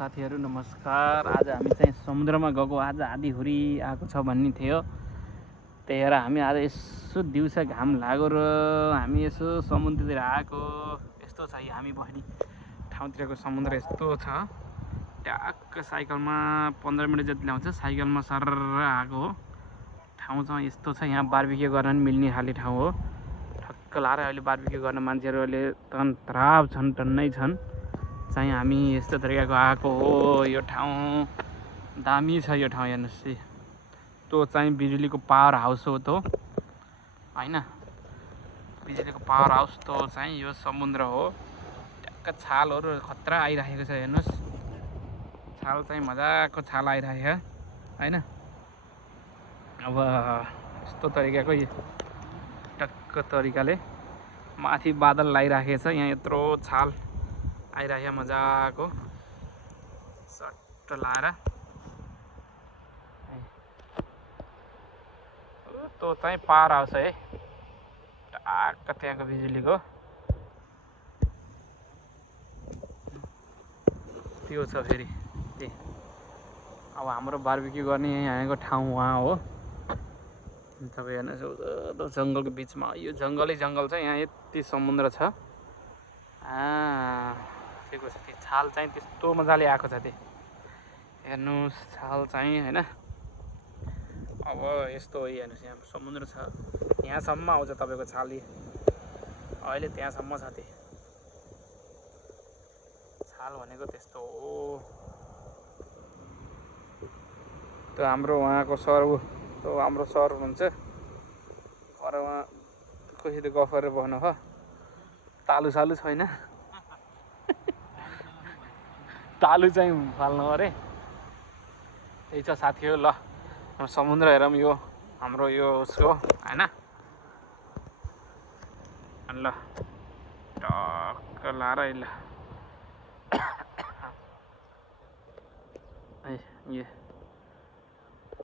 साथीहरू नमस्कार। आज हामी चाहिँ समुद्रमा गएको। आज आँधीहुरी आएको छ भन्ने थियो, त्यही भएर हामी आज यसो दिउँसो घाम लाग्यो र हामी यसो समुद्रतिर आएको। यस्तो छ हामी बस्ने ठाउँतिरको समुद्र यस्तो छ। ट्याक्क साइकलमा 15 मिनट जति ल्याउँछ, साइकलमा सर आएको हो ठाउँ चाहिँ यस्तो छ। यहाँ बार्बिक्यू गर्न पनि मिल्ने खाले ठाउँ हो। ठक्क लाएर अहिले बार्बिक्यू गर्न मान्छेहरू अहिले तन्त्राव छन्, टन्नै छन्। चाहिँ हामी यस्तो तरिकाको आएको हो। यो ठाउँ दामी छ। यो ठाउँ हेर्नुहोस्, त्यो चाहिँ बिजुलीको पावर हाउस हो त्यो हैन। बिजुलीको पावर हाउस त्यो चाहिँ यो समुद्र हो। ट्याक्क छालहरू खतरा आइरहेको छ हेर्नुहोस्। छाल चाहिँ मजाको छाल आइरहेको हैन। अब यस्तो तरिकाको टक्क तरिकाले माथि बादल लागिरहेको छ। यहाँ यत्रो छाल आइरहेको मजाको सट्ट लाएर। त्यो चाहिँ पावर हाउस है, टक्क त्यहाँको बिजुलीको त्यो छ। फेरि त्यही अब हाम्रो बार्बिक्यू गर्ने यहाँको ठाउँ वहाँ हो। तपाईँ हेर्नुहोस्, जङ्गलको बिचमा यो जङ्गलै जङ्गल छ। यहाँ यति समुद्र छ। त्यो छ त्यो छाल चाहिँ त्यस्तो मजाले आएको छ। त्यो हेर्नुहोस् छाल चाहिँ हैन। अब यस्तो हो हेर्नुहोस्, यहाँ समुद्र छ, यहाँसम्म आउँछ तपाईँको छाल। अहिले त्यहाँसम्म छ। त्यो छाल भनेको त्यस्तो हो। त्यो हाम्रो उहाँको सर हो, त्यो हाम्रो सर हुनुहुन्छ। घर उहाँ कसैले गफ गरेर बस्नु हो। तालु सालु छैन, तालु चाहिँ फाल्नु अरे। त्यही छ साथीहरू। ल समुद्र हेरौँ। यो हाम्रो यो उसको हैन। ल टक्क लाएर ल